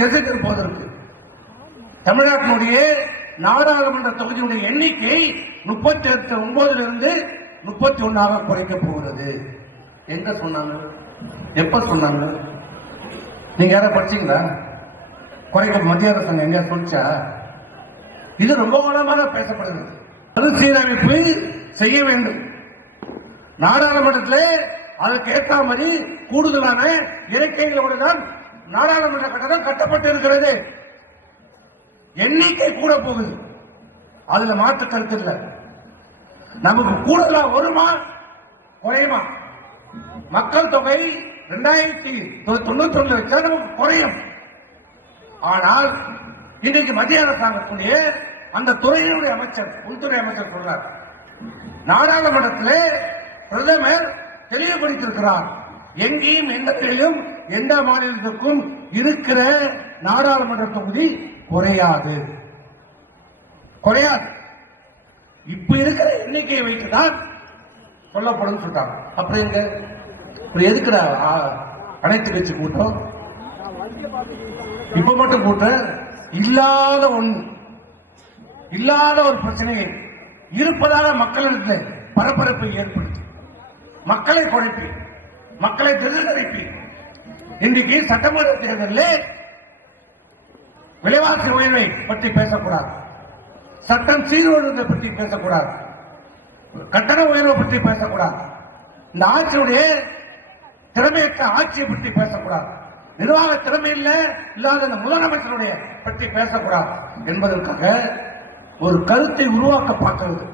திசை திருப்பதற்கு தமிழ்நாட்டினுடைய நாடாளுமன்ற தொகுதியுடைய எண்ணிக்கை 39 31 குறைக்க போகிறது. எங்க சொன்னாங்க? எப்ப சொன்னாங்க? நீங்க யாரை படிச்சீங்களா? குறைக்க மத்திய அரசாங்கம் எங்க சொல்லிச்சா? இது ரொம்ப காலமாக பேசப்படுகிறது. மறுசீரமைப்பு செய்ய வேண்டும். நாடாளுமன்றத்தில் அதற்கு ஏற்ற மாதிரி கூடுதலான இறக்கைகளோடு தான் நாடாளுமன்ற கட்டடம் கட்டப்பட்டு இருக்கிறது. எண்ணிக்கை கூட போகுது, அதுல மாற்று கருத்து இல்லை. நமக்கு கூடுதலா வருமா குறையுமா? மக்கள் தொகை 2091 வச்சா நமக்கு குறையும். ஆனால் இன்றைக்கு மத்திய அரசாங்கத்துடைய அந்த துறையினுடைய அமைச்சர், உள்துறை அமைச்சர் சொல்றார், நாடாளுமன்றத்தில் பிரதமர் தெளிவுபடுத்தியிருக்கிறார், எங்கேயும் எந்த நிலையிலும் எந்த மாநிலத்துக்கும் இருக்கிற நாடாளுமன்ற தொகுதி குறையாது. இப்ப இருக்கிற எண்ணிக்கையை வைத்துதான் சொல்லப்படும் சொல்றாங்க. அப்புறம் எங்க எதுக்குற அனைத்து கட்சி கூட்டம்? இப்ப மட்டும் கூட்டம் இல்லாத ஒரு பிரச்சனையை இருப்பதாக மக்களிடத்தில் பரபரப்பை ஏற்படுத்தி மக்களை குழப்பி மக்களை திசைதரிப்பி இன்றைக்கு சட்டமன்ற தேர்தலில் விலைவாசி உயர்வை பற்றி பேசக்கூடாது, சட்டம் சீர்திருத்தத்தை பற்றி பேசக்கூடாது, கட்டண உயர்வை பற்றி பேசக்கூடாது, இந்த ஆட்சியுடைய திறமையற்ற ஆட்சியை பற்றி பேசக்கூடாது, நிர்வாக திறமை இல்லாத இந்த முதலமைச்சருடைய பற்றி பேசக்கூடாது என்பதற்காக ஒரு கருத்தை உருவாக்க பார்க்கிறது.